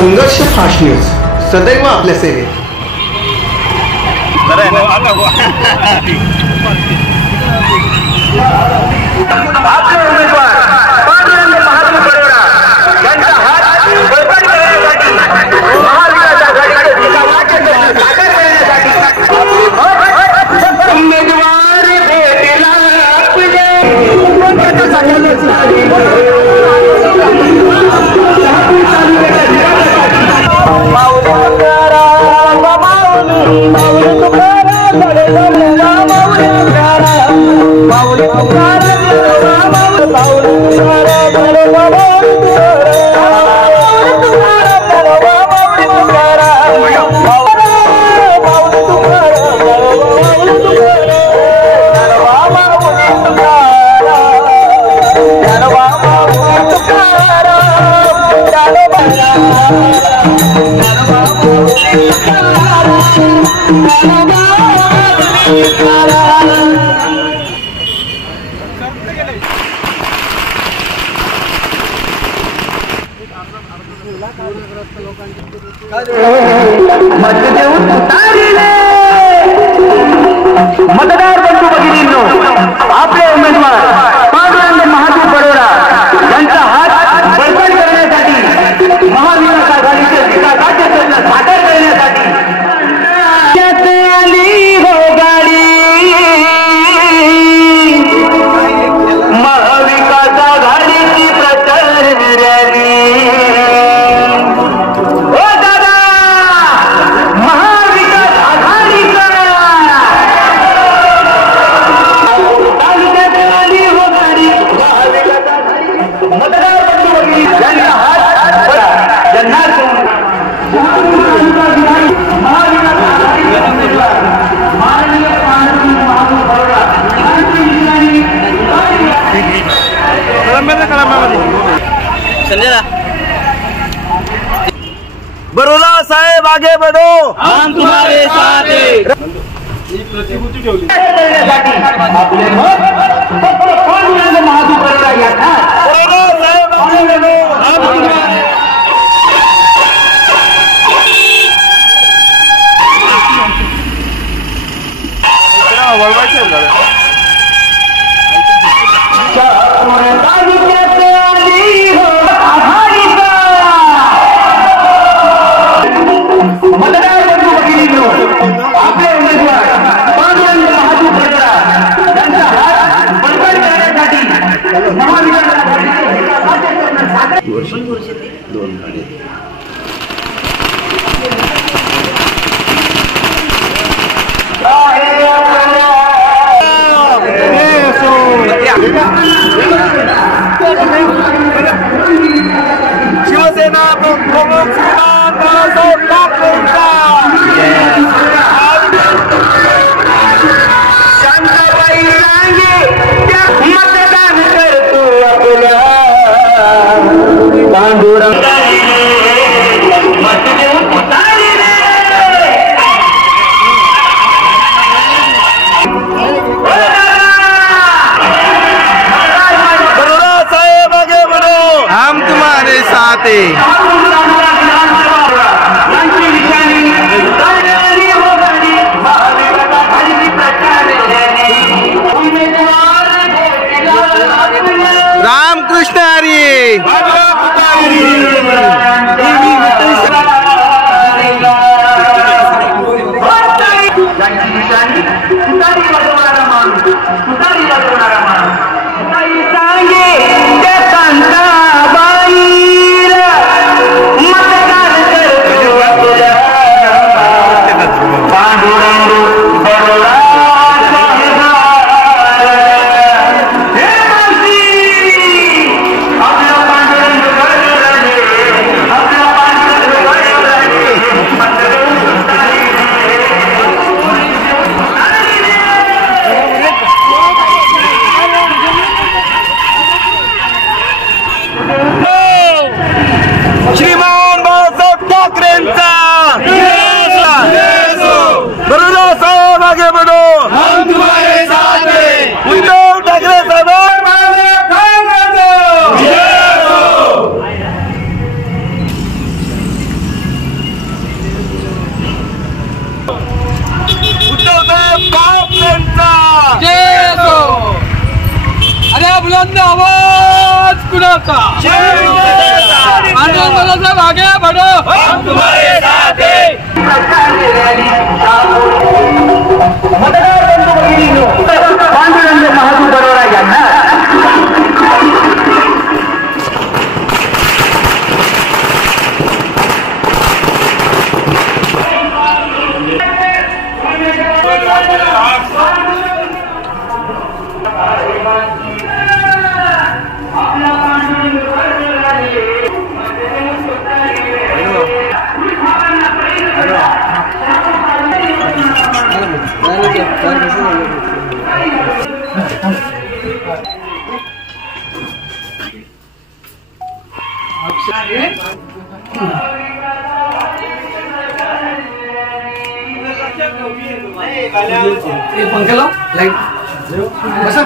संघर्ष fast news सदैव आपल्या सेवेत. आपले उमेदवार पांडुरंग महादेव बरोडा यांचा हात बळकट करण्यासाठी महाविकास आघाडीचे विकासाचे साकार करण्यासाठी उमेदवार भेटला मतदार बंधू भगिनींनो, आपले उमेदवार पांडुरंग महादेव बरोडा यांचा हात बळकट करण्यासाठी महाविकास आघाडीचे विकासाचे स्वप्न साकार करण्यासाठी आली हो गाडी महाविकास आघाडीची प्रचार रॅली. बरोला साहेब आगे बढ़ो, हम तुम्हारे साथ हैं. प्रतिभूती ठेवली आपले मत पांडुरंग महादेव बरोडा यांना बरोला साहेब आगे बढ़ो, हम तुम्हारे मतदार बंधू भगिनींनो, आपले उमेदवार पांडुरंग महादेव बरोडा यांचा हात बळकट करण्यासाठी महाविकास आघाडीचे विकासाचे स्वप्न साकार शिवसेना प्रमुख श्रीमान बाळासाहेब ठाकरेंचा शांताबाई रांगे त्या मतदान करतो आपला पांडुरंग मत देऊन उतारी रे. बरोला साहेब आगे बढ़ो, हम तुम्हारे साथ हैं. रामकृष्ण हरी. सांगे त्या कांताबाईला का आंदोलन सब आगे बढ़ो, हम तुम्हारे साथ हैं। मतदार बंधू भगिनींनो, पांडुरंग महातू बरोरा यांना पंखे लाओ लाइट बसा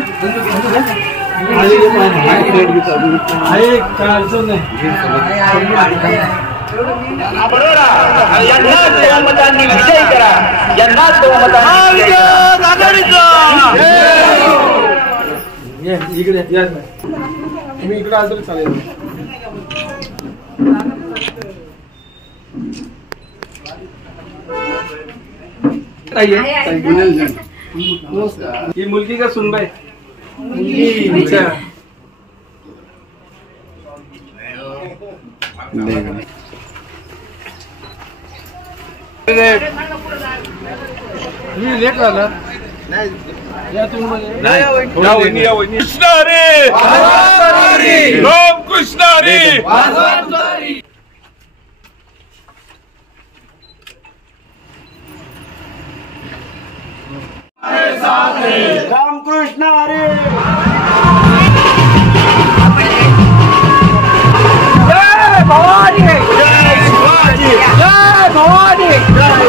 बरोरा यांनाच बहुमतांनी विजयी करा, यांनाच बहुमतांनी विजयी करा. इकडे तुम्ही इकडे आलं तरी चालेल. ये मुलगी का सुनबाई कृष्णा रे राम कृष्णा रे रामकृष्ण हरी. जय भवानी, जय शिवाजी, जय भवानी, जय